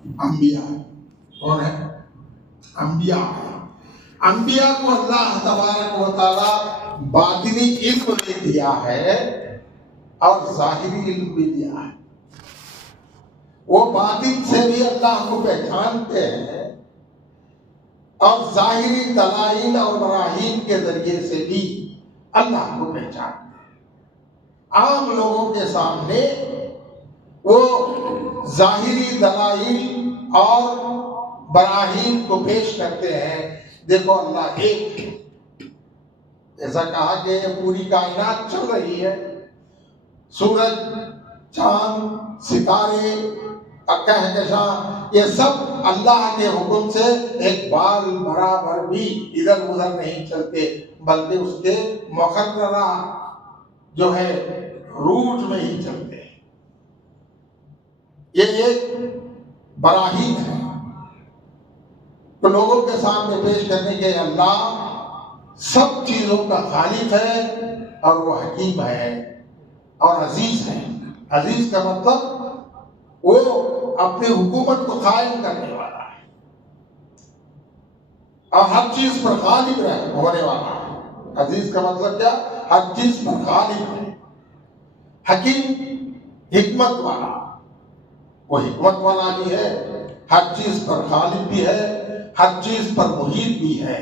انبیاء کون ہے؟ انبیاء ہے۔ انبیاء کو اللہ تبارک و تعالی باطنی علم بھی دیا ہے اور ظاہری علم بھی دیا ہے۔ وہ باطن سے بھی اللہ کو پہچانتے ہیں اور ظاہری دلائل اور براہین کے ذریعے سے بھی اللہ کو پہچانتے ہیں۔ عام لوگوں کے سامنے وہ ظاہری دلائل اور براہین کو پیش کرتے ہیں، دیکھو اللہ ایک ہے۔ ایسا کہا کہ پوری کائنات چل رہی ہے، سورج، چاند، ستارے، کہکشاں، یہ سب اللہ کے حکم سے ایک بال برابر بھی ادھر ادھر نہیں چلتے، بلکہ اس کے مقررہ جو ہے روٹ میں ہی چلتے ہیں۔ یہ ایک براہین ہے تو لوگوں کے سامنے پیش کرنے کے اللہ سب چیزوں کا خالق ہے اور وہ حکیم ہے اور عزیز ہے۔ عزیز کا مطلب وہ اپنی حکومت کو قائم کرنے والا ہے اور ہر چیز پر غالب ہونے والا ہے۔ عزیز کا مطلب کیا؟ ہر چیز پر غالب ہے۔ حکیم، حکمت والا، وہ حکمت والا بھی ہے، ہر چیز پر غالب بھی ہے، ہر چیز پر محیط بھی ہے،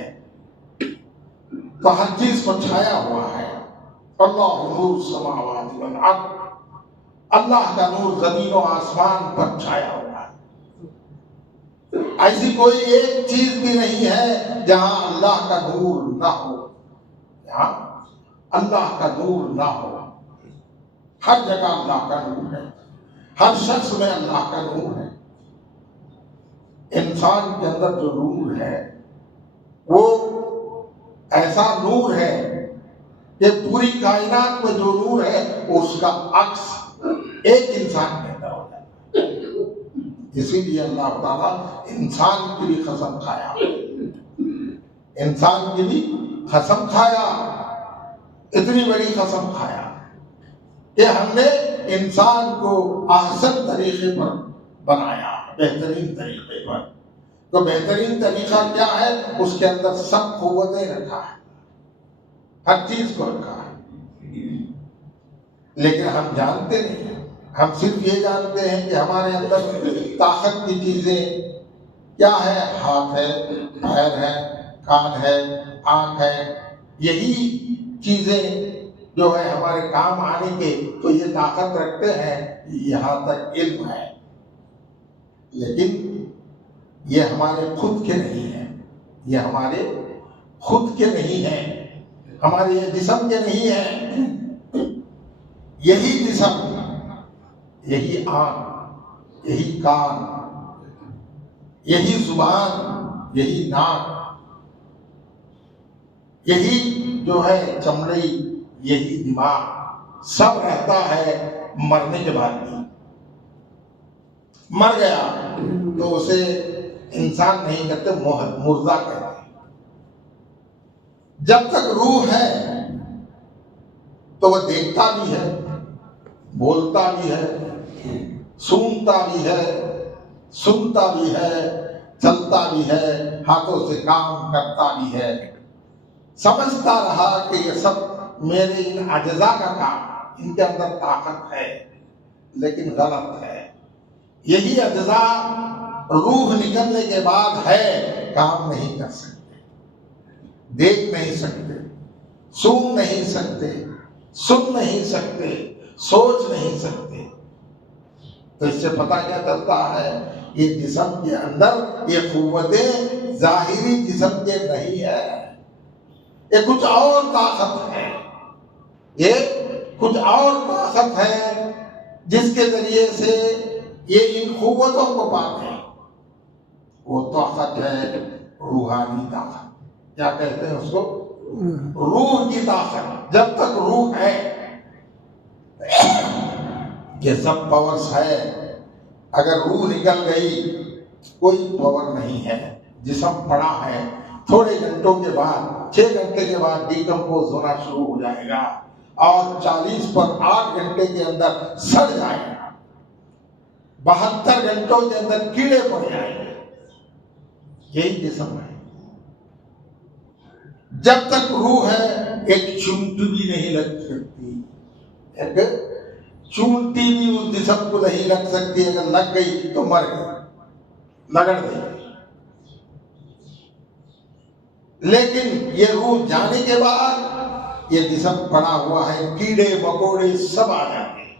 تو ہر چیز کو چھایا ہوا ہے۔ اللہ نور السماوات والارض، اللہ کا نور زمین و آسمان پر چھایا ہوا ہے۔ ایسی کوئی ایک چیز بھی نہیں ہے جہاں اللہ کا نور نہ ہو، جہاں اللہ کا نور نہ ہو۔ ہر جگہ اللہ کا نور ہے، ہر شخص میں اللہ کا نور ہے۔ انسان کے اندر جو نور ہے وہ ایسا نور ہے کہ پوری کائنات میں جو نور ہے اس کا عکس ایک انسان کے اندر ہو جاتا ہے۔ اسی لیے اللہ تعالیٰ انسان کی بھی قسم کھایا، انسان کی بھی قسم کھایا، اتنی بڑی قسم کھایا کہ ہم نے انسان کو احسن طریقے پر بنایا، بہترین طریقے پر۔ تو بہترین طریقہ کیا ہے؟ اس کے اندر سب قوتیں رکھا ہے، ہر چیز کو رکھا ہے، لیکن ہم جانتے نہیں ہیں۔ ہم صرف یہ جانتے ہیں کہ ہمارے اندر طاقت کی چیزیں کیا ہے؟ ہاتھ ہے، پیر ہے، کان ہے، آنکھ ہے، یہی چیزیں جو ہے ہمارے کام آنے کے تو یہ طاقت رکھتے ہیں، یہاں تک علم ہے، لیکن یہ ہمارے خود کے نہیں ہیں، یہ ہمارے خود کے نہیں ہیں، ہمارے یہ جسم کے نہیں ہیں۔ یہی جسم، یہی آنکھ، یہی کان، یہی زبان، یہی ناک، یہی جو ہے چمڑی، یہی دماغ، سب رہتا ہے مرنے کے بعد بھی۔ مر گیا تو اسے انسان نہیں کہتے، مردہ کہتے ہیں۔ جب تک روح ہے تو وہ دیکھتا بھی ہے، بولتا بھی ہے، سونگتا بھی ہے، سنتا بھی ہے، چلتا بھی ہے، ہاتھوں سے کام کرتا بھی ہے۔ سمجھتا رہا کہ یہ سب میرے ان اجزاء کا کام، ان کے اندر طاقت ہے، لیکن غلط ہے۔ یہی اجزاء روح نکلنے کے بعد ہے، کام نہیں کر سکتے، دیکھ نہیں سکتے، سونگ نہیں سکتے، سن نہیں سکتے، سوچ نہیں سکتے۔ تو اس سے پتہ کیا چلتا ہے؟ یہ جسم کے اندر یہ قوتیں ظاہری جسم کے نہیں ہے، یہ کچھ اور طاقت ہے، یہ کچھ اور طاقت ہے جس کے ذریعے سے یہ ان قوتوں کو پاتے ہیں۔ وہ طاقت ہے روحانی طاقت، کیا کہتے ہیں اس کو؟ روح کی طاقت۔ جب تک روح ہے یہ سب پاورز ہے، اگر روح نکل گئی کوئی پاور نہیں ہے۔ جسم پڑا ہے، تھوڑے گھنٹوں کے بعد، 6 گھنٹے کے بعد ڈیکمپوز ہونا شروع ہو جائے گا اور 40 پر 8 گھنٹے کے اندر سڑ جائے گا۔ 72 گھنٹوں کے اندر کیڑے پڑ جائیں گے. یہی جسم ہے. جب تک روح ہے ایک چونٹی بھی نہیں لگ سکتی. ایک چونٹی بھی اس جسم کو نہیں لگ سکتی. اگر لگ گئی تو مر گئی, لگڑ گئی. لیکن یہ روح جانے کے بعد یہ جسم پڑا ہوا ہے, کیڑے مکوڑے سب آ جاتے ہیں,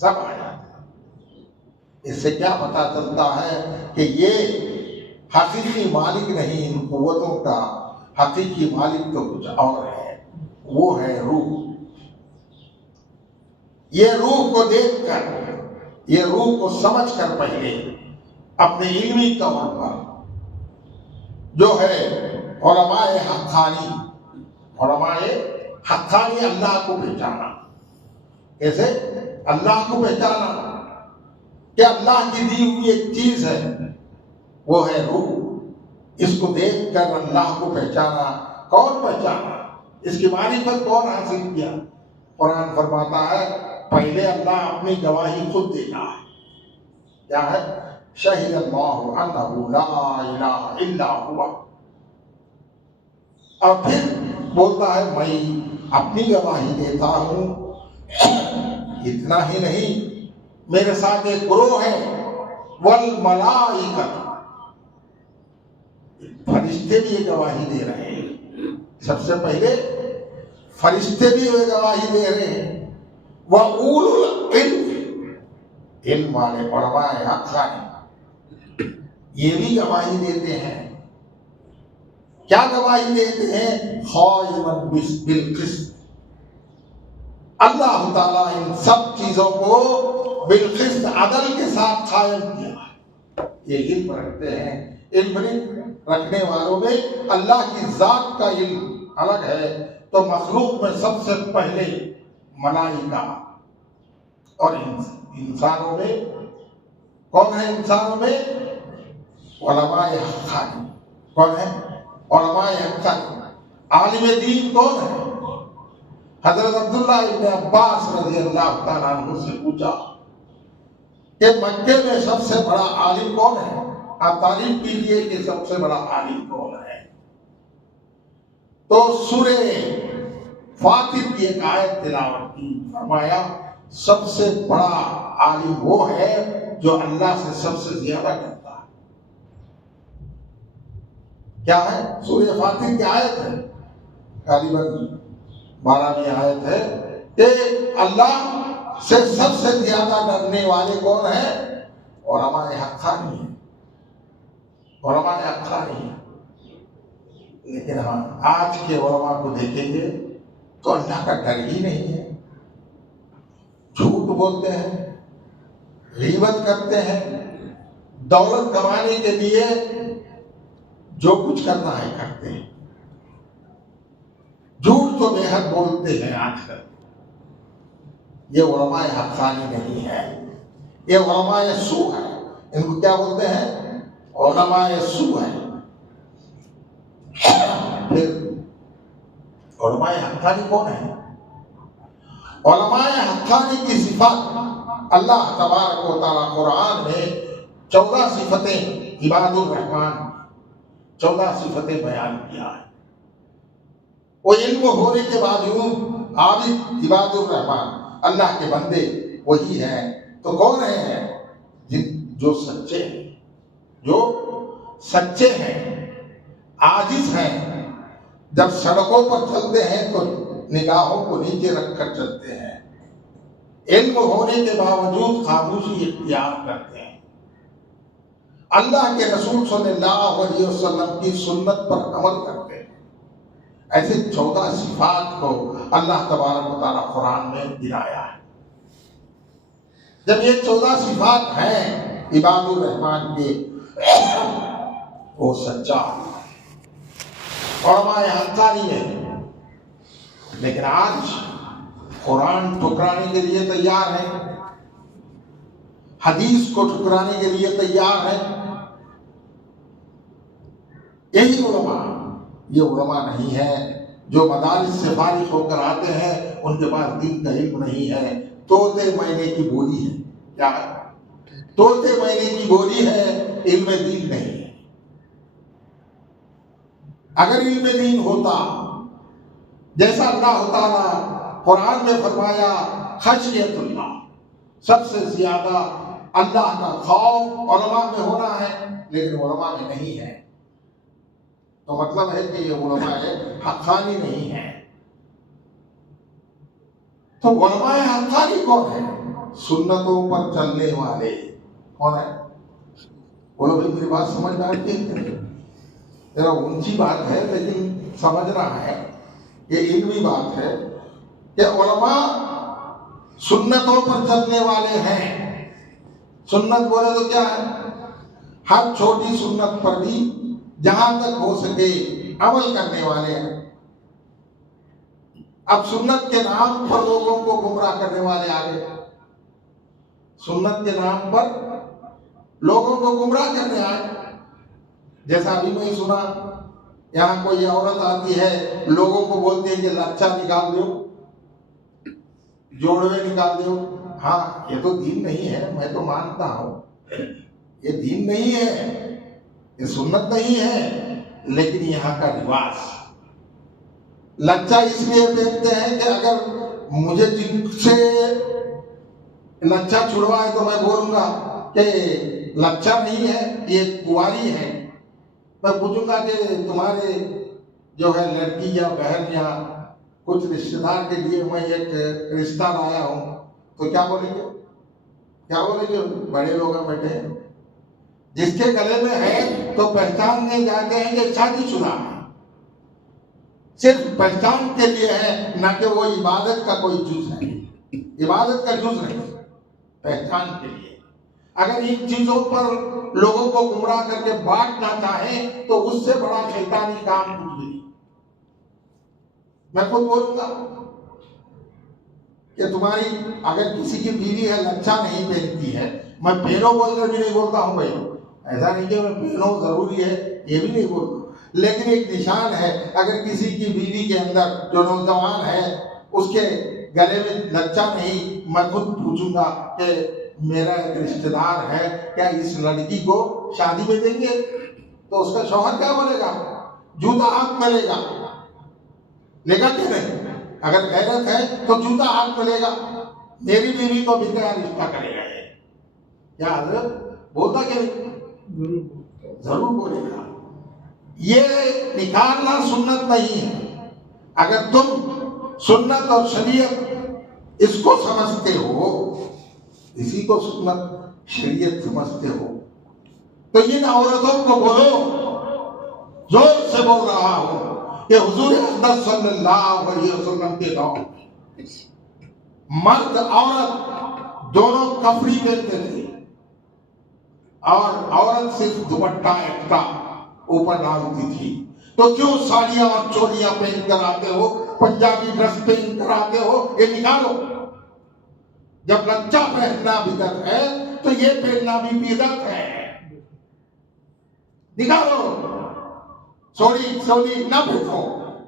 سب آ جاتے ہیں. اس سے کیا پتا چلتا ہے کہ یہ حقیقی مالک نہیں ان قوتوں کا. حقیقی مالک تو کچھ اور ہے, وہ ہے روح. یہ روح کو دیکھ کر, یہ روح کو سمجھ کر پہلے اپنے علمی طور پر جو ہے علماء حقانی, علماء حقانی اللہ کو پہچانا. کیسے اللہ کو پہچانا کہ اللہ کی دی ہوئی ایک چیز ہے, وہ ہے روح. اس کو دیکھ کر اللہ کو پہچانا. کون پہچانا؟ اس کی معرفت کون حاصل کیا؟ قرآن فرماتا ہے پہلے اللہ اپنی گواہی خود دیتا ہے. کیا ہے؟ شہد اللہ انہ لا الہ الا ہوا. اور پھر بولتا ہے میں اپنی گواہی دیتا ہوں. اتنا ہی نہیں, میرے ساتھ ایک گروہ ہے, والملائکۃ, فرشتے بھی یہ گواہی دے رہے ہیں. سب سے پہلے فرشتے بھی یہ گواہی دے رہے ہیں. وَأُولُو الْعِلْمِ, علم والے علماء حقانی یہ بھی گواہی دیتے ہیں. کیا گواہی دیتے ہیں؟ قائماً بالقسط. اللہ تعالیٰ ان سب چیزوں کو بالقسط, عدل کے ساتھ قائم کیا ہے. یہ علم رکھتے ہیں. علم رکھنے والوں میں اللہ کی ذات کا علم الگ ہے, تو مخلوق میں سب سے پہلے ملائکہ. اور انسانوں میں کون ہے؟ انسانوں میں علماء حقانی. کون ہے؟ علماء حقانی. عالم دین کون ہے؟ حضرت عبداللہ ابن عباس رضی اللہ تعالیٰ عنہ سے پوچھا کہ مکے میں سب سے بڑا عالم کون ہے؟ آپ تعریف کیجئے کہ سب سے بڑا عالم کون ہے. تو سورہ فاطر کی ایک آیت تلاوت کی. فرمایا سب سے بڑا عالم وہ ہے جو اللہ سے سب سے زیادہ کرتا ہے. کیا ہے؟ سورہ فاطر کی آیت ہے, غالباً 12ویں آیت ہے کہ اللہ سے سب سے زیادہ ڈرنے والے کون ہیں؟ علماء حقانی ہیں. علماء حقانی ہیں. لیکن ہم آج کے علماء کو دیکھیں گے تو اللہ کا ڈر ہی نہیں ہے. جھوٹ بولتے ہیں, غیبت کرتے ہیں, دولت کمانے کے لیے جو کچھ کرنا ہے کرتے ہیں. جھوٹ تو بے حد بولتے ہیں آج کل. یہ علماء حقانی نہیں ہے, یہ علماء سو ہے. ان کو کیا بولتے ہیں؟ علماء سو ہے. پھر علماء حقانی کون ہے؟ علماء حقانی کی صفات اللہ تبارک و تعالیٰ قرآن میں 14 صفتیں عباد الرحمن 14 صفتیں بیان کیا ہے. وہ علم ہونے کے باوجود عابد عباد الرحمن اللہ کے بندے وہی ہیں. تو کون ہیں؟ جو سچے ہیں, جو سچے ہیں, عاجز ہیں. جب سڑکوں پر چلتے ہیں تو نگاہوں کو نیچے رکھ کر چلتے ہیں. علم ہونے کے باوجود خاموشی اختیار کرتے ہیں. اللہ کے رسول صلی اللہ علیہ وسلم کی سنت پر عمل کرتے ہیں. ایسے 14 صفات کو اللہ تبارک و تعالیٰ قرآن میں گرایا ہے. جب یہ 14 صفات ہیں عباد الرحمن کے, وہ سچا علماء حقانی ہے. لیکن آج قرآن ٹھکرانے کے لیے تیار ہے, حدیث کو ٹھکرانے کے لیے تیار ہے. یہی علماء, یہ علماء نہیں ہے جو مدارس سے فارغ ہو کر آتے ہیں, ان کے پاس دین کا علم نہیں ہے, طوطے مینے کی بولی ہے. کیا ہے؟ طوطے مینے کی بولی ہے، علم دین نہیں ہے۔ اگر علم دین ہوتا، جیسا اللہ تعالیٰ قرآن میں فرمایا خشیت اللہ، سب سے زیادہ اللہ کا خوف علماء میں ہونا ہے، لیکن علماء میں نہیں ہے، تو مطلب ہے کہ یہ علماء حقانی نہیں ہے۔ تو علماء حقانی کون ہے؟ سنتوں پر چلنے والے کون ہے؟ بولو بھائی میری بات سمجھ میں آتی ہے؟ ذرا اونچی بات ہے لیکن سمجھ رہا ہے، یہ علمی بات ہے کہ علماء سنتوں پر چلنے والے ہیں۔ سنت بولے تو کیا ہے؟ ہر چھوٹی سنت پر بھی جہاں تک ہو سکے عمل کرنے والے ہیں۔ اب سنت کے نام پر لوگوں کو گمراہ کرنے والے آگے، سنت کے نام پر لوگوں کو گمراہ کرنے آئے۔ جیسا ابھی میں سنا، یہاں کوئی عورت آتی ہے، لوگوں کو بولتی ہے کہ لچھا نکال دو، جوڑوے نکال دو۔ ہاں یہ تو دین نہیں ہے، میں تو مانتا ہوں یہ دین نہیں ہے، یہ سنت نہیں ہے، لیکن یہاں کا رواج۔ لچھا اس لیے پہنتے ہیں کہ اگر مجھے جن سے لچھا چھڑوائے تو میں بولوں گا کہ لچھا نہیں ہے، یہ کنواری ہے۔ میں پوچھوں گا کہ تمہارے جو ہے لڑکی یا بہن یا کچھ رشتہ دار کے لیے میں ایک رشتہ لایا ہوں، تو کیا بولیں گے؟ کیا بولیں گے؟ بڑے لوگ بیٹھے ہیں، جس کے گلے میں ہے تو پہچاننے جاتے ہیں کہ شادی شدہ ہے، صرف پہچان کے لیے ہے، نہ کہ وہ عبادت کا کوئی جز ہے، عبادت کا جز نہیں، پہچان کے لیے۔ اگر ان چیزوں پر لوگوں کو گمراہ کر کے بانٹنا چاہیں تو اس سے بڑا شیطانی کام کچھ نہیں۔ میں خود بولوں گا کہ تمہاری اگر کسی کی بیوی ہے لچھا نہیں پہنتی ہے، میں پہنو بول کر بھی نہیں بولتا ہوں بھائی، ایسا نہیں کہ میں پہنو ضروری ہے یہ بھی نہیں بولتا، لیکن ایک نشان ہے۔ اگر کسی کی بیوی کے اندر جو نوجوان ہے اس کے گلے میں لچھا نہیں، میں خود پوچھوں گا کہ میرا ایک رشتہ دار ہے، کیا اس لڑکی کو شادی میں دیں گے؟ تو اس کا شوہر کیا بولے گا؟ جوتا ہاتھ میں لے گا، لے گا کہ نہیں؟ اگر غیرت ہے تو جوتا ہاتھ میں لے گا، میری بیوی کو بھی کیا رشتہ کرے گا؟ کیا حضرت بولتا کہ نہیں؟ ضرور بولے گا۔ یہ نکالنا سنت نہیں ہے۔ اگر تم سنت اور شریعت اس کو سمجھتے ہو، اسی کو سنت شریعت سمجھتے ہو، تو ان عورتوں کو بولو، زور سے بول رہا ہوں کہ حضور اقدس صلی اللہ علیہ وسلم کے دور مرد عورت دونوں کفری پہنتے تھے، اور عورت صرف دوپٹہ ایکٹا اوپر ڈالتی تھی۔ تو کیوں ساڑیاں اور چولیاں پہن کر آتے ہو، پنجابی ڈریس پہن کر آتے ہو؟ یہ نکالو۔ جب لچھا پہننا بدعت ہے تو یہ پہننا بھی بدعت ہے، نکالو۔ سولی نہ بھیجو،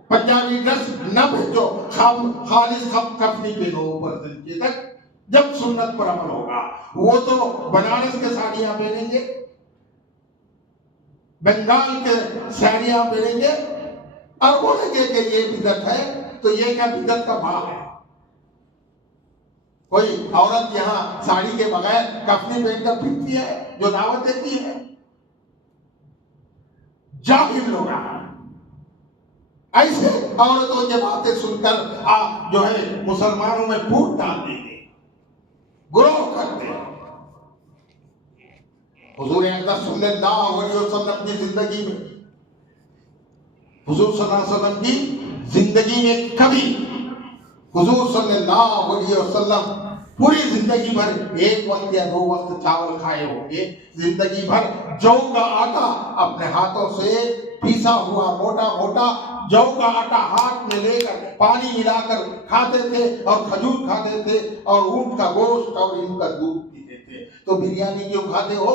پنجابی ڈریس نہ بھیجو، خالص کفنی پہنو اوپر سے تک، جب سنت پر عمل ہوگا۔ وہ تو بنارس کے ساڑیاں پہنیں گے، بنگال کے ساڑیاں پہنیں گے، اور بولیں گے کہ یہ بدعت ہے، تو یہ کیا بدعت کا بھاگ ہے؟ کوئی عورت یہاں ساڑی کے بغیر کفنی پہن کر پھرتی ہے جو دعوت دیتی ہے؟ جاہل لوگ ایسے عورتوں کی باتیں سن کر جو ہے مسلمانوں میں پھوٹ ڈال دیں گے، گروہ کرتے ہیں۔ حضور اقدس صلی اللہ علیہ وسلم کی زندگی میں، حضور صلی اللہ علیہ وسلم کی زندگی میں کبھی حضور صلی اللہ علیہ وسلم پوری زندگی بھر ایک وقت یا 2 وقت چاول کھائے ہوں گے؟ زندگی بھر جو کا آٹا اپنے ہاتھوں سے پیسا ہوا موٹا موٹا جو کا آٹا ہاتھ میں لے کر پانی ملا کر کھاتے تھے، اور کھجور کھاتے تھے، اور اونٹ کا گوشت اور ان کا دودھ پیتے تھے۔ تو بریانی کیوں کھاتے ہو؟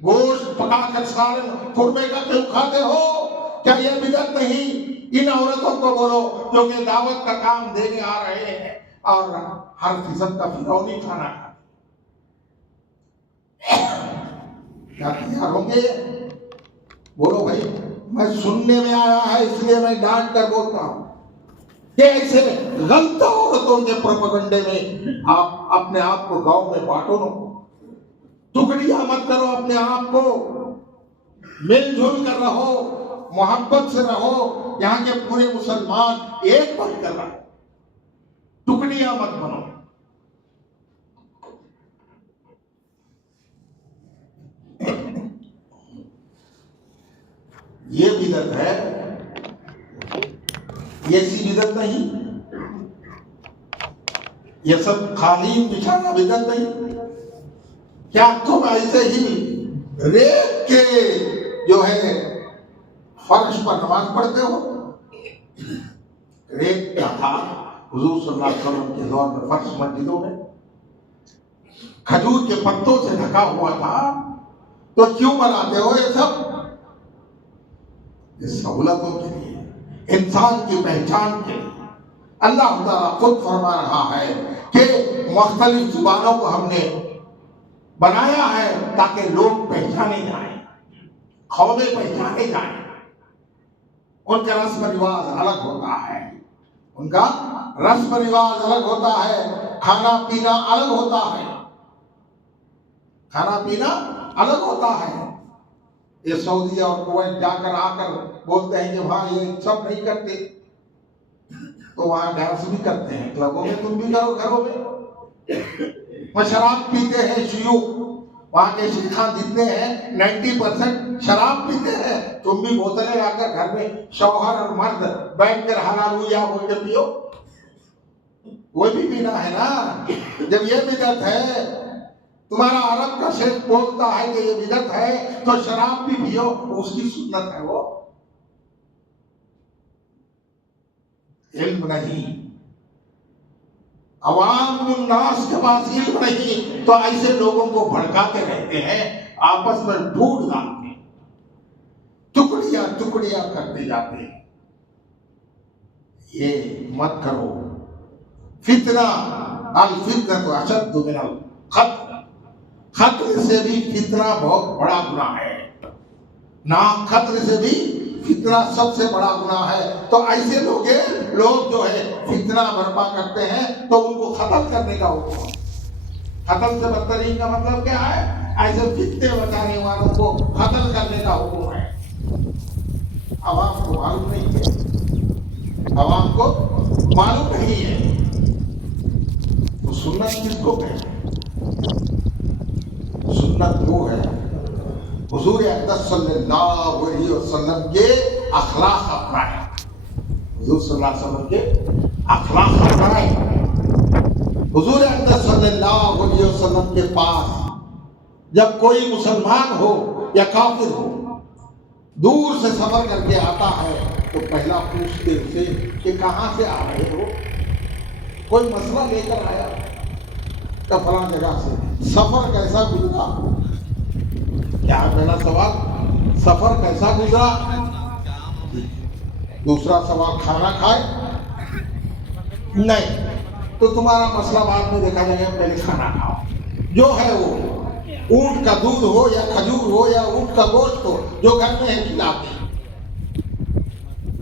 گوشت پکا کر سالن قربے کا کیوں کھاتے ہو؟ کیا یہ بدعت نہیں؟ ان عورتوں کو بولو جو کہ دعوت کا کام دینے آ رہے ہیں اور ہر قسم کا فرعونی کھانا کھاتے ہیں۔ کیا تیار ہوں گے؟ بولو بھائی، میں سننے میں آیا ہے اس لیے میں ڈانٹ کر بولتا ہوں کہ ایسے غلط عورتوں کے پروپیگنڈے میں آپ اپنے آپ کو گاؤں میں بانٹو نہ، ٹکڑیاں مت کرو اپنے آپ کو، مل جل کر رہو، محبت سے رہو، یہاں کے پورے مسلمان ایک بن کر رہو، ٹکڑیاں مت بنو۔ یہ بدعت ہے، یہ سی بدعت نہیں، یہ سب قالین بچھانا بدعت نہیں۔ کیا تم ایسے ہی ریت کے جو ہے فرش پر نماز پڑھتے ہو؟ ریت کیا تھا حضور صلی اللہ علیہ وسلم کے دور میں؟ فرش مسجدوں میں کھجور کے پتوں سے ڈھکا ہوا تھا، تو کیوں بناتے ہو یہ سب؟ یہ سہولتوں کے لیے، انسان کی پہچان کے لیے۔ اللہ تعالیٰ خود فرما رہا ہے کہ مختلف زبانوں کو ہم نے بنایا ہے تاکہ لوگ پہچانے جائیں، قومیں پہچانے جائیں۔ ان کا رسم رواج الگ ہوتا ہے، ان کا رسم رواج الگ ہوتا ہے، کھانا پینا الگ ہوتا ہے، کھانا پینا الگ ہوتا ہے۔ یہ سعودیہ اور کویت جا کر آ کر بولتے ہیں کہ وہاں یہ سب نہیں کرتے، تو وہاں ڈانس بھی کرتے ہیں کلبوں میں، تم بھی کرو گھروں میں۔ وہ شراب پیتے ہیں شیوخ، وہاں کے شیخان جتنے ہیں 90% شراب پیتے ہیں، تم بھی بوتلیں لا کر گھر میں شوہر اور مرد بیٹھ کر ہلالویا بول کے پیو، وہ بھی پینا ہے نا۔ جب یہ بدعت ہے، تمہارا عرب کا شیخ بولتا ہے کہ یہ بدعت ہے، تو شراب بھی پیو، اس کی سنت ہے وہ۔ علم نہیں، عوام الناس کے پاس علم نہیں، تو ایسے لوگوں کو بھڑکاتے رہتے ہیں، آپس میں ڈھونڈ ڈالتے ہیں، ٹکڑیاں ٹکڑیاں کرتے جاتے ہیں۔ یہ مت کرو۔ فتنہ، الفتنہ اشد من القتل، قتل سے بھی فتنہ بہت بڑا گناہ ہے، نام قتل سے بھی فتنہ سب سے بڑا گناہ ہے۔ تو ایسے لوگ جو ہے فتنہ برپا کرتے ہیں، تو ان کو ختم کرنے کا حکم ہے۔ ختم سے بدترین کا مطلب کیا ہے؟ ایسے فتنے بچانے والوں کو ختم کرنے کا حکم ہے۔ عوام کو معلوم نہیں ہے، عوام کو معلوم نہیں ہے۔ تو سنت کس کو کہتے ہیں؟ سنت وہ ہے حضور اقدس صلی اللہ علیہ وسلم کے اخلاق اپنائے، حضور صلی اللہ علیہ وسلم کے اخلاق اپنائے۔ حضور اقدس صلی اللہ علیہ وسلم کے پاس جب کوئی مسلمان ہو یا کافر ہو دور سے سفر کر کے آتا ہے، تو پہلا پوچھتے اسے کہ کہاں سے آ رہے ہو؟ کوئی مسئلہ لے کر آیا کہ فلاں جگہ سے، سفر کیسا گزرا؟ کیا ہے پہلا سوال؟ سفر کیسا گزرا؟ دوسرا سوال کھانا کھائے؟ نہیں، تو تمہارا مسئلہ بعد میں دیکھا جائے گا، پہلے کھانا کھاؤ۔ جو ہے وہ اونٹ کا دودھ ہو یا کھجور ہو یا اونٹ کا گوشت ہو، جو گھر میں ہے کھلاتے ہیں۔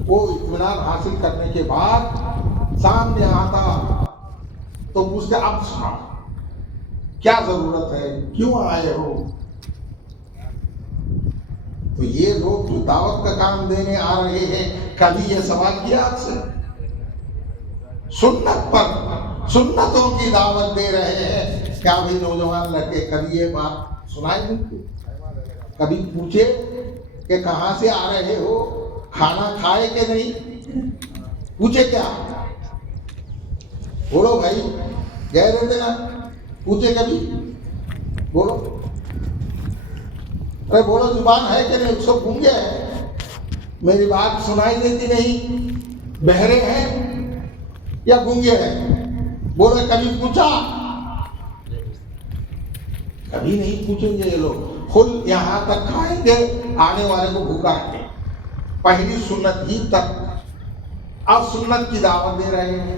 وہ اطمینان حاصل کرنے کے بعد سامنے آتا تو پوچھتے اب سنا کیا ضرورت ہے، کیوں آئے ہو؟ تو یہ لوگ جو دعوت کا کام دینے آ رہے ہیں، کبھی یہ سوال کیا آپ سے؟ سنت پر سنتوں کی دعوت دے رہے ہیں، کیا بھی نوجوان لڑکے کبھی یہ بات سنائی نہیں؟ کبھی پوچھے کہ کہاں سے آ رہے ہو، کھانا کھائے کہ نہیں؟ پوچھے کیا؟ بولو بھائی، گئے رہتے نا، پوچھے کبھی؟ بولو، ارے بولو، زبان ہے کہ نہیں؟ سب گونگے ہیں، میری بات سنائی دیتی نہیں، بہرے ہیں یا گونگے ہیں؟ بولے کبھی پوچھا؟ کبھی نہیں پوچھیں گے یہ لوگ، خود یہاں تک کھائیں گے، آنے والے کو بھوکا رکھیں۔ پہلی سنت ہی تک، اب سنت کی دعوت دے رہے ہیں۔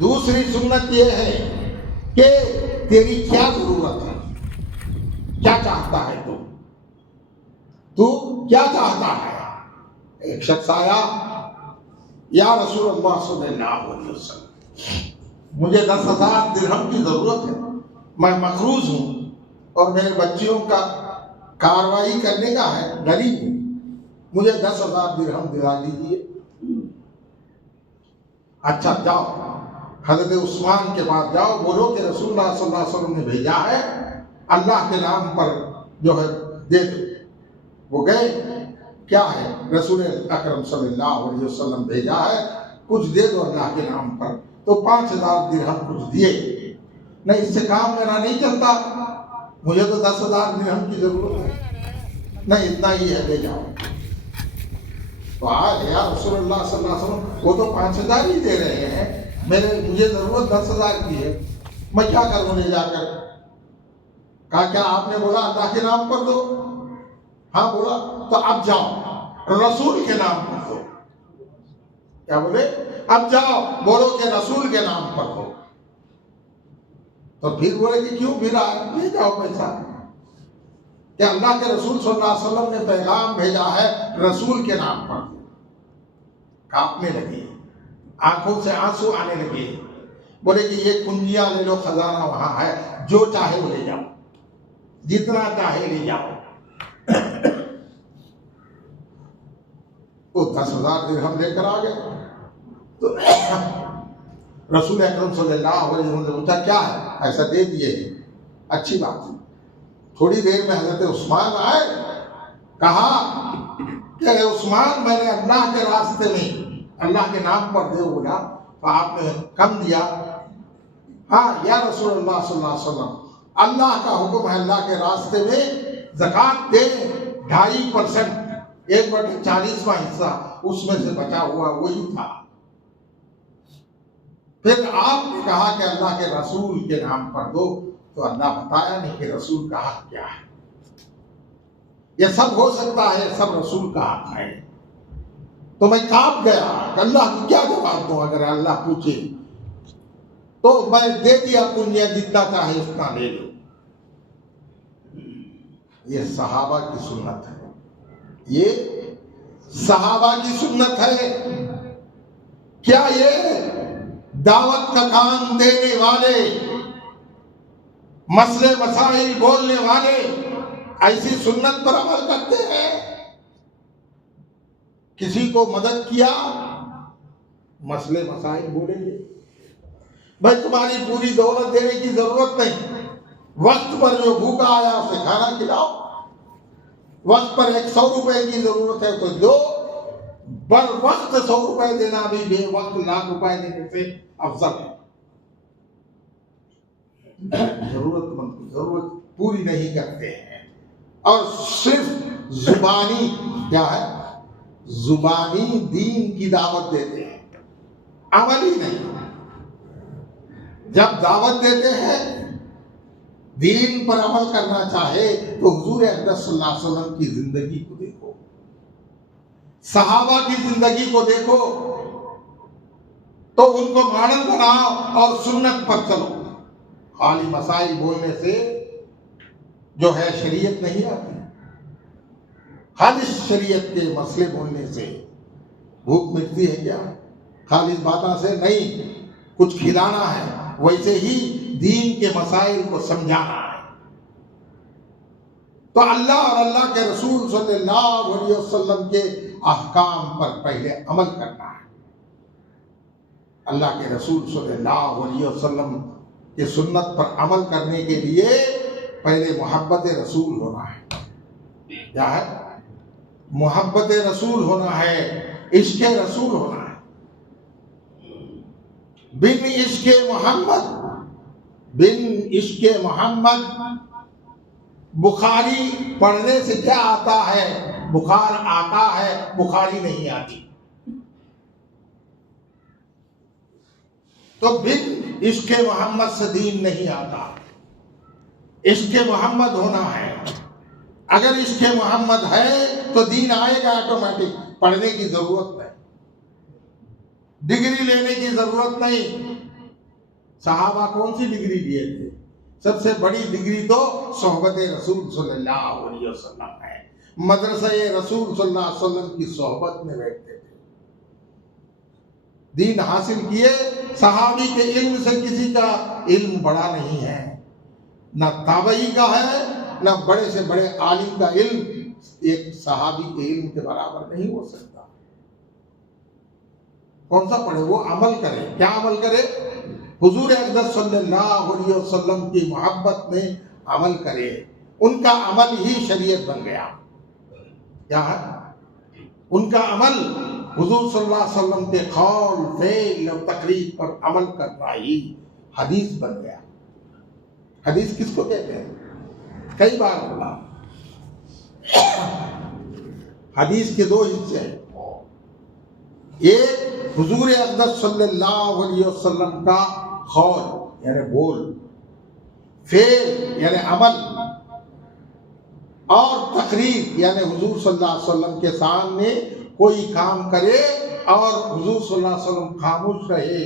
دوسری سنت یہ ہے کہ تیری کیا ضرورت ہے، کیا چاہتا ہے تو کیا چاہتا ہے؟ ایک شخص آیا، یا رسول اللہ صلی اللہ علیہ وسلم، مجھے 10,000 درہم کی ضرورت ہے، میں مقروض ہوں اور میرے بچیوں کا کاروائی کرنے کا ہے، غریب ہوں، مجھے 10,000 درہم دلا دیجیے۔ اچھا جاؤ، حضرت عثمان کے پاس جاؤ، بولو کہ رسول اللہ صلی اللہ علیہ وسلم نے بھیجا ہے، اللہ کے نام پر جو ہے دے دو۔ وہ گئے، کیا ہے؟ رسول اکرم صلی اللہ علیہ وسلم بھیجا ہے، کچھ دے دو اللہ کے نام پر۔ تو 5,000 درہم کچھ دیے۔ نہیں، اس سے کام میرا نہیں چلتا، مجھے تو 10,000 درہم کی ضرورت ہے۔ نہیں، اتنا ہی ہے، لے جاؤ۔ تو آج یا رسول اللہ صلی اللہ علیہ وسلم، وہ تو 5,000 ہی دے رہے ہیں، مجھے ضرورت 10,000 کی ہے، میں کیا کروں لے جا کر؟ کہا کیا آپ نے بولا اللہ کے نام پر دو؟ ہاں بولا، تو اب جاؤ رسول کے نام پر دو۔ کیا بولے؟ اب جاؤ بولو کہ رسول کے نام پر دو۔ تو پھر بولے کہ کیوں پھر لے جاؤ پیسہ، کہ اللہ کے رسول صلی اللہ علیہ وسلم نے پیغام بھیجا ہے رسول کے نام پر۔ کانپنے لگے، آنکھوں سے آنسو آنے لگے، بولے کہ یہ کنجیاں لے لو، خزانہ وہاں ہے، جو چاہے وہ لے جاؤ، جتنا چاہے لے جاؤ۔ وہ 10,000 درہم لے کر آ گئے۔ تو رسول اکرم صلی اللہ علیہ وسلم نے پوچھا کیا ہے؟ ایسا دے دیے، اچھی بات ہے۔ تھوڑی دیر میں حضرت عثمان آئے، کہا کہ اے عثمان، میں نے اللہ کے راستے میں اللہ کے نام پر دے بولا تو آپ نے کم دیا۔ ہاں یا رسول اللہ صلی اللہ علیہ وسلم، اللہ کا حکم ہے، اللہ کے راستے میں زکوٰۃ دے 2.5%، 1/40واں حصہ اس میں سے بچا ہوا وہی تھا۔ پھر آپ نے کہا کہ اللہ کے رسول کے نام پر دو، تو اللہ بتایا نہیں کہ رسول کا حق کیا ہے۔ یہ سب ہو سکتا ہے، سب رسول کا حق ہے۔ تو میں کانپ گیا کہ اللہ کی کیا جواب دوں، اگر اللہ پوچھے تو میں دے دیا، کنجیاں جتنا چاہے اتنا لے لو۔ یہ صحابہ کی سنت ہے، یہ صحابہ کی سنت ہے۔ کیا یہ دعوت کا کام دینے والے، مسئلے مسائل بولنے والے ایسی سنت پر عمل کرتے ہیں؟ کسی کو مدد کیا، مسئلے مسائل بولیں گے، بھائی تمہاری پوری دولت دینے کی ضرورت نہیں، وقت پر جو بھوکا آیا اسے کھانا کھلاؤ، وقت پر 100 روپے کی ضرورت ہے تو دو، بر وقت 100 روپے دینا بھی بے وقت 1,00,000 روپے دینے سے افضل ہے۔ ضرورت مند کی ضرورت پوری نہیں کرتے ہیں، اور صرف زبانی، کیا ہے، زبانی دین کی دعوت دیتے ہیں، عملی نہیں۔ جب دعوت دیتے ہیں، دین پر عمل کرنا چاہے تو حضور اقدس صلی اللہ علیہ وسلم کی زندگی کو دیکھو، صحابہ کی زندگی کو دیکھو، تو ان کو ماڈل بناؤ اور سنت پر چلو۔ خالی مسائل بولنے سے جو ہے شریعت نہیں آتی، خالص شریعت کے مسئلے بولنے سے بھوک مٹتی ہے کیا؟ خالص باتوں سے نہیں، کچھ کھلانا ہے، ویسے ہی دین کے مسائل کو سمجھانا ہے۔ تو اللہ اور اللہ کے رسول صلی اللہ علیہ وسلم کے احکام پر پہلے عمل کرنا ہے۔ اللہ کے رسول صلی اللہ علیہ وسلم کی سنت پر عمل کرنے کے لیے پہلے محبت رسول ہونا ہے۔ کیا ہے؟ محبت رسول ہونا ہے، عشق رسول ہونا ہے۔ بن عشق محمد، بن عشق محمد، بخاری پڑھنے سے کیا آتا ہے؟ بخار آتا ہے، بخاری نہیں آتی۔ تو بن عشق محمد سے دین نہیں آتا، عشق محمد ہونا ہے۔ اگر عشق محمد ہے تو دین آئے گا آٹومیٹک، پڑھنے کی ضرورت نہیں، ڈگری لینے کی ضرورت نہیں۔ صحابہ کون سی ڈگری لیے تھے؟ سب سے بڑی ڈگری تو صحبت رسول صلی اللہ علیہ وسلم ہے. مدرسہ رسول صلی اللہ علیہ وسلم کی صحبت میں بیٹھتے تھے، دین حاصل کیے. صحابی کے علم سے کسی کا علم بڑا نہیں ہے، نہ تابعی کا ہے، نہ بڑے سے بڑے عالم کا علم ایک صحابی کے علم کے برابر نہیں ہو سکتا. کون سا پڑھے؟ وہ عمل کرے. کیا عمل کرے؟ حضور اقدس صلی اللہ علیہ وسلم کی محبت میں عمل کرے. ان کا عمل ہی شریعت بن گیا. کیا ہے؟ ان کا عمل حضور صلی اللہ علیہ وسلم کے قول، فعل اور تقریر پر عمل کرنا ہی حدیث بن گیا. حدیث کس کو کہتے ہیں؟ کئی بار بولا، حدیث کے دو حصے ہیں. ایک حضور اقدس صلی اللہ علیہ وسلم کا قول یعنی بول، فعل یعنی عمل، اور تقریر یعنی حضور صلی اللہ علیہ وسلم کے سامنے کوئی کام کرے اور حضور صلی اللہ علیہ وسلم خاموش رہے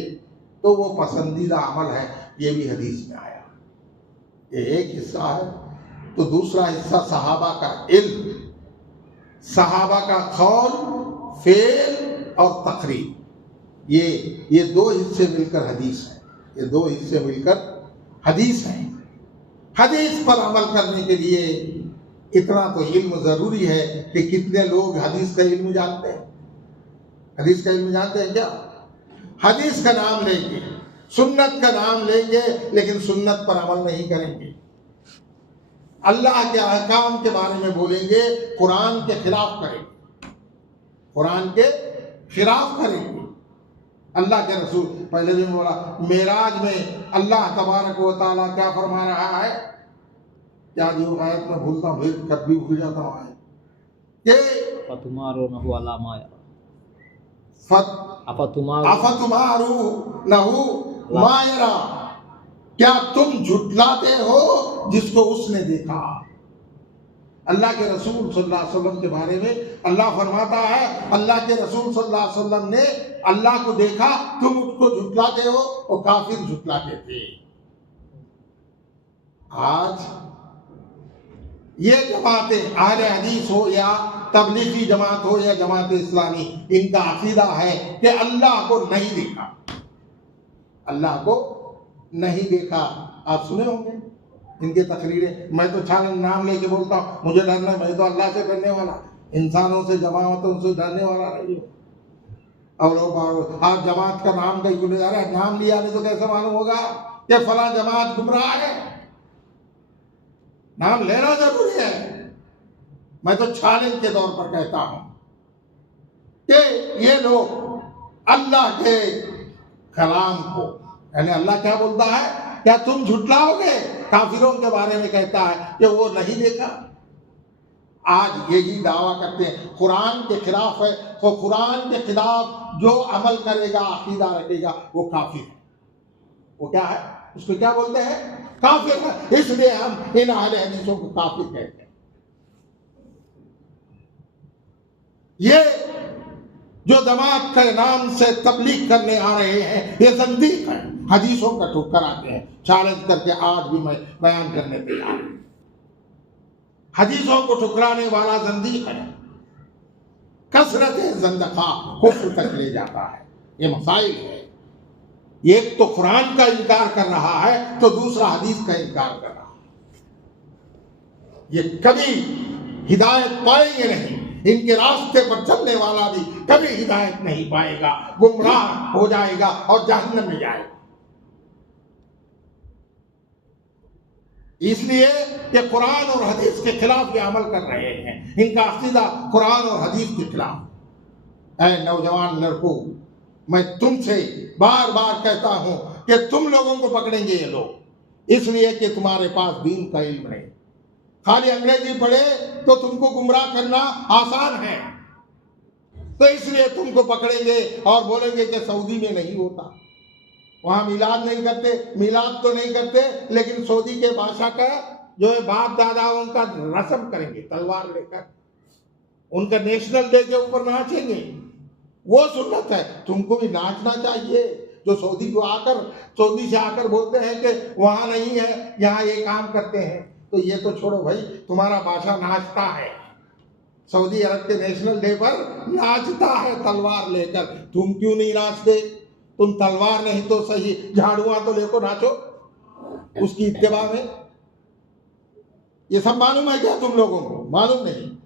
تو وہ پسندیدہ عمل ہے. یہ بھی حدیث میں آیا. یہ ایک حصہ ہے. تو دوسرا حصہ صحابہ کا علم، صحابہ کا قول، فعل اور تقریر. یہ دو حصے مل کر حدیث ہیں. یہ دو حصے مل کر حدیث ہیں. حدیث پر عمل کرنے کے لیے اتنا تو علم ضروری ہے کہ کتنے لوگ حدیث کا علم جانتے ہیں؟ حدیث کا علم جانتے ہیں کیا؟ حدیث کا نام لیں گے، سنت کا نام لیں گے، لیکن سنت پر عمل نہیں کریں گے. اللہ کے احکام کے بارے میں بولیں گے، قرآن کے خلاف کریں گے. قرآن کے خلاف کریں گے. اللہ کے رسول پہلے بھی بولا، معراج میں اللہ تبارک و تعالیٰ کیا فرما رہا ہے؟ کیا جو آیت میں بھولتا ہوں، پھر کب بھی بھول جاتا ہوں آیت کہ فتمارونہ علی ما یرا، افتمارونہ ما یرا، کیا تم جھٹلاتے ہو جس کو اس نے دیکھا. اللہ کے رسول صلی اللہ علیہ وسلم کے بارے میں اللہ فرماتا ہے، اللہ کے رسول صلی اللہ علیہ وسلم نے اللہ کو دیکھا، تم اس کو جھٹلاتے ہو. اور کافر جھٹلاتے تھے. آج یہ جماعتیں، اہل حدیث ہو یا تبلیغی جماعت ہو یا جماعت اسلامی، ان کا عقیدہ ہے کہ اللہ کو نہیں دیکھا. اللہ کو نہیں دیکھا. آپ سنے ہوں گے ان کے تقریریں. میں تو چھان نام لے کے بولتا ہوں، مجھے ڈرنا ہے، میں تو اللہ سے ڈرنے والا، انسانوں سے جماعتوں سے ڈرنے والا نہیں ہوں. اور آپ جماعت کا نام کہیں بولے جا رہے ہیں، نام لیا نہیں تو کیسے معلوم ہوگا کہ فلاں جماعت گمراہ ہے؟ نام لینا ضروری ہے. میں تو چیلنج کے طور پر کہتا ہوں کہ یہ لوگ اللہ کے کلام کو، یعنی اللہ کیا بولتا ہے، کیا تم جھٹلاؤ گے؟ کافروں کے بارے میں کہتا ہے کہ وہ نہیں دیکھا. آج یہی دعویٰ کرتے ہیں قرآن کے خلاف ہے. تو قرآن کے خلاف جو عمل کرے گا، عقیدہ رکھے گا، وہ کافر ہے. وہ کیا ہے؟ اس کو کیا بولتے ہیں؟ کافر ہے. اس لیے ہم ان اہل حدیثوں کو کافر کہتے ہیں. یہ جو جماعت کے نام سے تبلیغ کرنے آ رہے ہیں، یہ زندیق ہیں. حدیثوں کا ٹھکر آتے ہیں. چیلنج کر کے آج بھی میں بیان کرنے تیار ہوں. حدیثوں کو ٹھکرانے والا زندیق ہے. کثرت زندقہ کفر تک لے جاتا ہے. یہ مسائل ہے. ایک تو قرآن کا انکار کر رہا ہے تو دوسرا حدیث کا انکار کر رہا ہے. یہ کبھی ہدایت پائیں گے نہیں. ان کے راستے پر چلنے والا بھی کبھی ہدایت نہیں پائے گا، گمراہ ہو جائے گا اور جہنم میں جائے گا. اس لیے کہ قرآن اور حدیث کے خلاف یہ عمل کر رہے ہیں. ان کا عقیدہ قرآن اور حدیث کے خلاف. اے نوجوان لڑکوں، میں تم سے بار بار کہتا ہوں کہ تم لوگوں کو پکڑیں گے یہ لوگ، اس لیے کہ تمہارے پاس دین کا علم نہیں. خالی انگریزی پڑھے تو تم کو گمراہ کرنا آسان ہے، تو اس لیے تم کو پکڑیں گے اور بولیں گے کہ سعودی میں نہیں ہوتا، وہاں میلاد نہیں کرتے. میلاد تو نہیں کرتے، لیکن سعودی کے بادشاہ کا جو ہے باپ داداؤں کا رسم کریں گے تلوار لے کر، ان کا نیشنل ڈے کے اوپر ناچیں گے. وہ سنت ہے. تم کو بھی ناچنا چاہیے، جو سعودی سے آ کر بولتے ہیں کہ وہاں نہیں ہے, یہاں یہ کام کرتے ہیں. تو یہ تو چھوڑو بھائی, تمہارا بادشاہ ناچتا ہے, سعودی عرب کے نیشنل ڈے پر ناچتا ہے تلوار لے کر. تم کیوں نہیں ناچتے؟ تم تلوار نہیں تو صحیح جھاڑواں تو لے کو ناچو اس کی اتباع میں. یہ سب معلوم ہے کیا تم لوگوں کو؟ معلوم نہیں.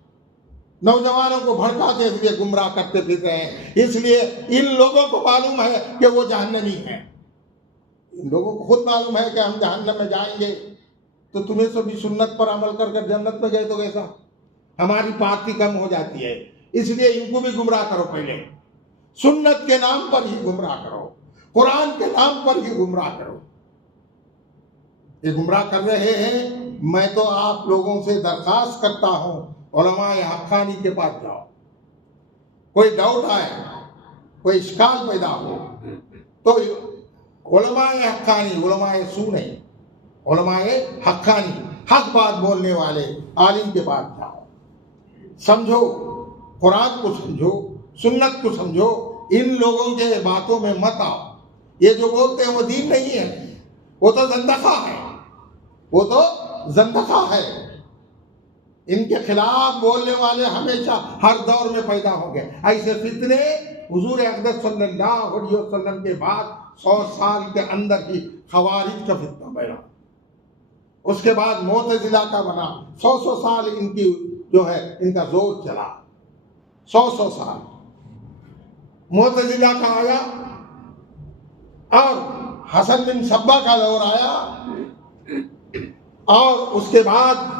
نوجوانوں کو بھڑکاتے ہوئے گمراہ کرتے پھر رہے ہیں. اس لیے ان لوگوں کو معلوم ہے کہ وہ جہنمی ہیں. ان لوگوں کو خود معلوم ہے کہ ہم جہنم میں جائیں گے. تو تمہیں سب بھی سنت پر عمل کر کر جنت میں گئے تو کیسا؟ ہماری پارٹی کم ہو جاتی ہے. اس لیے ان کو بھی گمراہ کرو. پہلے سنت کے نام پر ہی گمراہ کرو, قرآن کے نام پر ہی گمراہ کرو. یہ گمراہ کر رہے ہیں. میں تو آپ لوگوں سے درخواست کرتا ہوں, علماء حقانی کے پاس جاؤ. کوئی ڈاؤٹ آئے, کوئی اشکال پیدا ہو تو علماء حقانی, علماء سو نہیں, علماء حقانی, حق بات بولنے والے عالم کے پاس جاؤ. سمجھو, قرآن کو سمجھو, سنت کو سمجھو. ان لوگوں کے باتوں میں مت آؤ. یہ جو بولتے ہیں وہ دین نہیں ہے, وہ تو زندقہ ہے, وہ تو زندقہ ہے. ان کے خلاف بولنے والے ہمیشہ ہر دور میں پیدا ہوں گے. ایسے فتنے حضور اقدس صلی اللہ علیہ وسلم کے بعد 100 سال کے اندر ہی خوارج کا فتنہ بنا, اس کے بعد معتزلہ کا بنا. 100 سال ان کی جو ہے ان کا زور چلا. 100 سال معتزلہ کا آیا, اور حسن بن صبا کا دور آیا, اور اس کے بعد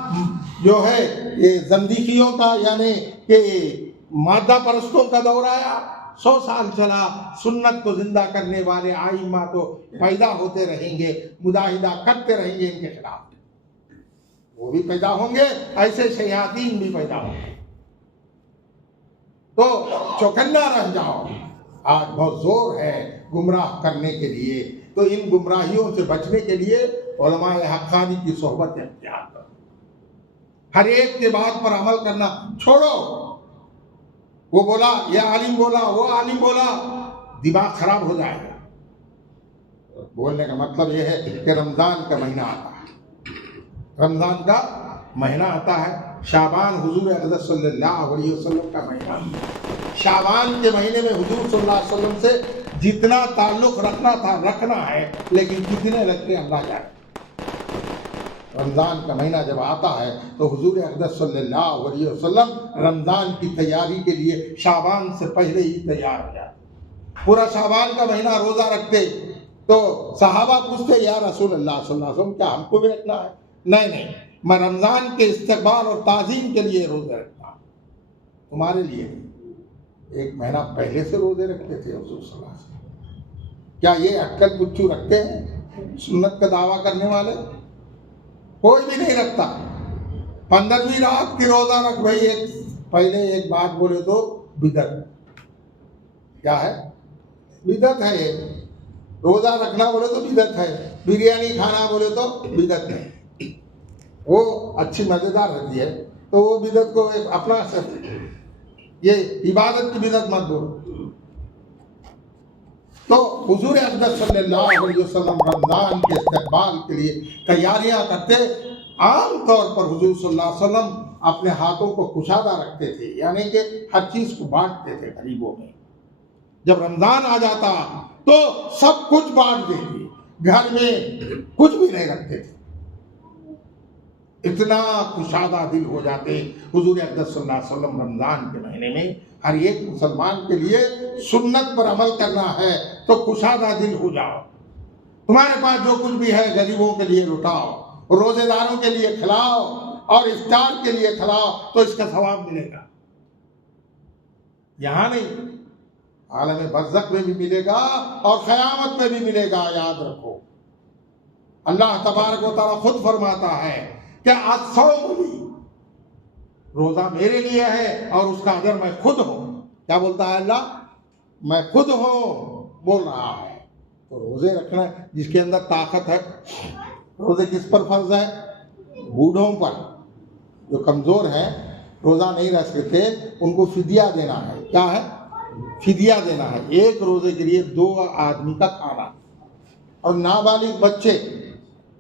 جو ہے یہ زندیقیوں کا یعنی کہ مادہ پرستوں کا دور آیا. 100 سال چلا. سنت کو زندہ کرنے والے آئمہ تو پیدا ہوتے رہیں گے, مجاہدہ کرتے رہیں گے ان کے خلاف. وہ بھی پیدا ہوں گے, ایسے شیاطین بھی پیدا ہوں گے. تو چوکنا رہ جاؤ. آج بہت زور ہے گمراہ کرنے کے لیے. تو ان گمراہیوں سے بچنے کے لیے علماء حقانی کی صحبت اختیار کرو. ہر ایک کے بات پر عمل کرنا چھوڑو. وہ بولا, یہ عالم بولا, وہ عالم بولا, دماغ خراب ہو جائے گا. بولنے کا مطلب یہ ہے کہ رمضان کا مہینہ آتا ہے, رمضان کا مہینہ آتا ہے. شعبان حضور اقدس صلی اللہ علیہ وسلم کا مہینہ. شعبان کے مہینے میں حضور صلی اللہ علیہ وسلم سے جتنا تعلق رکھنا تھا رکھنا ہے, لیکن کتنے رکھتے اللہ جانے. رمضان کا مہینہ جب آتا ہے تو حضور اقدس صلی اللہ علیہ وسلم رمضان کی تیاری کے لیے شعبان سے پہلے ہی تیار ہو جاتے. پورا شعبان کا مہینہ روزہ رکھتے. تو صحابہ پوچھتے, یا رسول اللہ صلی اللہ علیہ وسلم کیا ہم کو بھی رکھنا ہے؟ نہیں, میں رمضان کے استقبال اور تعظیم کے لیے روزے رکھتا ہوں, تمہارے لیے. ایک مہینہ پہلے سے روزے رکھتے تھے حضور صلی اللہ علیہ وسلم. کیا یہ اٹکل پچو رکھتے ہیں سنت کا دعویٰ کرنے والے؟ کوئی بھی نہیں رکھتا. 15ویں رات کی روزہ رکھ بھائی. پہلے ایک بات بولے تو بدعت. کیا ہے؟ بدعت ہے. روزہ رکھنا بولے تو بدعت ہے. بریانی کھانا بولے تو بدعت ہے. وہ اچھی مزیدار رہتی ہے تو وہ بدعت کو اپنا سکتے. یہ عبادت کی بدعت مت بولو. تو حضور اقدس صلی اللہ علیہ وسلم رمضان کے استقبال کے لیے تیاریاں کرتے. عام طور پر حضور صلی اللہ علیہ وسلم اپنے ہاتھوں کو کشادہ رکھتے تھے, یعنی کہ ہر چیز کو بانٹتے تھے غریبوں میں. جب رمضان آ جاتا تو سب کچھ بانٹ دیتے, گھر میں کچھ بھی نہیں رکھتے تھے. اتنا کشادہ دل ہو جاتے حضور اقدس صلی اللہ علیہ وسلم. رمضان کے مہینے میں ہر ایک مسلمان کے لیے سنت پر عمل کرنا ہے تو کشادہ دل ہو جاؤ. تمہارے پاس جو کچھ بھی ہے غریبوں کے لیے لٹاؤ, روزے داروں کے لیے کھلاؤ, اور افطار کے لیے کھلاؤ, تو اس کا ثواب ملے گا. یہاں نہیں, عالم برزخ میں بھی ملے گا اور قیامت میں بھی ملے گا. یاد رکھو, اللہ تبارک و تعالیٰ خود فرماتا ہے کہ الصوم لی, روزہ میرے لیے ہے اور اس کا اجر میں خود ہوں. کیا بولتا ہے اللہ؟ میں خود ہوں بول رہا ہے. تو روزے رکھنا جس کے اندر طاقت ہے. روزے کس پر فرض ہے؟ بوڑھوں پر. جو کمزور ہیں, روزہ نہیں رکھ سکتے, ان کو فدیہ دینا ہے. کیا ہے؟ فدیہ دینا ہے، ایک روزے کے لیے 2 آدمی کا کھانا، اور نابالغ بچے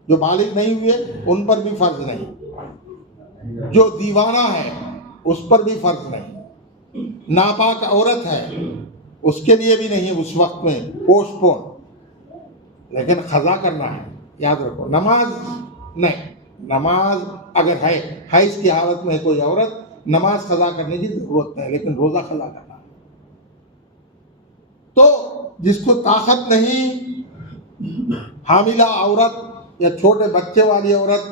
جو بالغ نہیں ہوئے ان پر بھی فرض نہیں، جو دیوانہ ہے اس پر بھی فرض نہیں، ناپاک عورت ہے اس کے لیے بھی نہیں، اس وقت میں پوسٹ پون، لیکن قضا کرنا ہے۔ یاد رکھو، نماز نہیں، نماز اگر ہے حیض کی حالت میں کوئی عورت، نماز قضا کرنے کی ضرورت نہیں، لیکن روزہ قضا کرنا ہے۔ تو جس کو طاقت نہیں، حاملہ عورت یا چھوٹے بچے والی عورت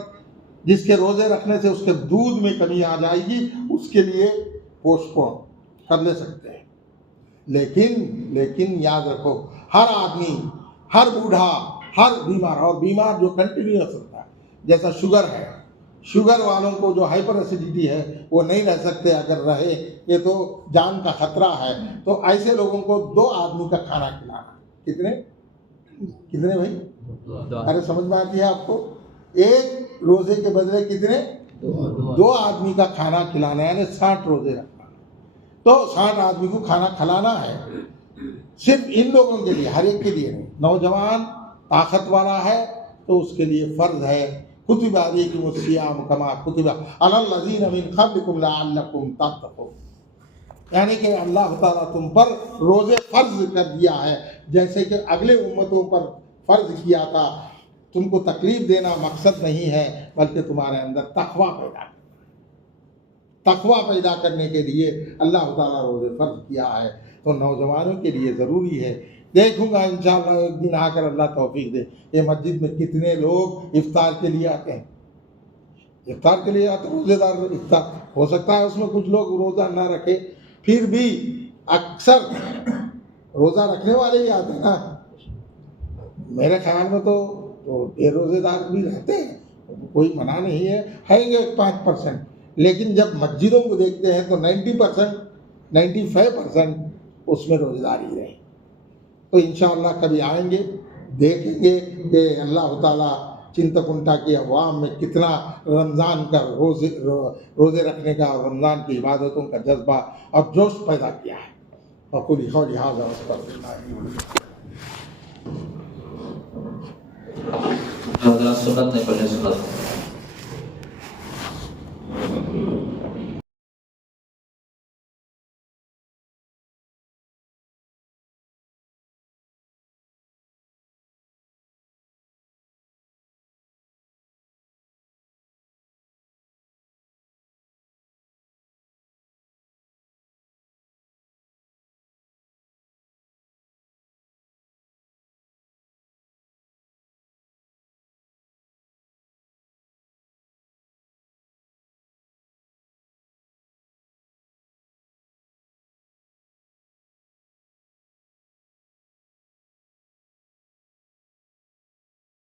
جس کے روزے رکھنے سے اس کے دودھ میں کمی آ جائے گی، اس کے لیے پوسٹ پون کر لے سکتے ہیں۔ لیکن یاد رکھو، ہر آدمی، ہر بوڑھا، ہر بیمار، اور بیمار جو کنٹینیوس ہوتا ہے، جیسا شوگر ہے، شوگر والوں کو جو ہائپر ایسیڈیٹی ہے وہ نہیں رہ سکتے، اگر رہے یہ تو جان کا خطرہ ہے، تو ایسے لوگوں کو 2 آدمی کا کھانا کھلانا۔ کتنے بھائی؟ ارے سمجھ میں آتی ہے آپ کو؟ ایک روزے کے بدلے کتنے؟ 2 آدمی کا کھانا کھلانا، یعنی 60 روزے رکھنا۔ تو 60 آدمی کو کھانا کھلانا ہے، صرف ان لوگوں کے لیے، ہر ایک کے لیے نہیں۔ نوجوان طاقت والا ہے تو اس کے لیے فرض ہے، کتب علیکم الصیام کما کتب علی الذین من قبلکم لعلکم تتقون، یعنی کہ اللہ تعالیٰ تم پر روزے فرض کر دیا ہے جیسے کہ اگلے امتوں پر فرض کیا تھا۔ تم کو تکلیف دینا مقصد نہیں ہے، بلکہ تمہارے اندر تقویٰ پیدا کرنے کے لیے اللہ تعالیٰ روزے فرض کیا ہے۔ تو نوجوانوں کے لیے ضروری ہے۔ دیکھوں گا انشاءاللہ ایک دن آ کر اللہ توفیق دے، یہ مسجد میں کتنے لوگ افطار کے لیے آتے ہیں، افطار کے لیے آتے ہیں، روزے دار افطار ہو سکتا ہے اس میں کچھ لوگ روزہ نہ رکھے، پھر بھی اکثر روزہ رکھنے والے ہی آتے ہیں نا۔ میرے خیال میں تو بے روزے دار بھی رہتے ہیں، کوئی منع نہیں ہے، ہیں گے 5%، لیکن جب مسجدوں کو دیکھتے ہیں تو 90%، 95% اس میں روزے دار ہی رہیں۔ تو انشاءاللہ کبھی آئیں گے، دیکھیں گے کہ اللہ تعالیٰ چنتکنٹا کی عوام میں کتنا رمضان کا روزے رکھنے کا اور رمضان کی عبادتوں کا جذبہ اور جوش پیدا کیا ہے۔ وقولی قولی ھذا واستغفر اللہ۔ حضرات سنت نے پڑھے سنت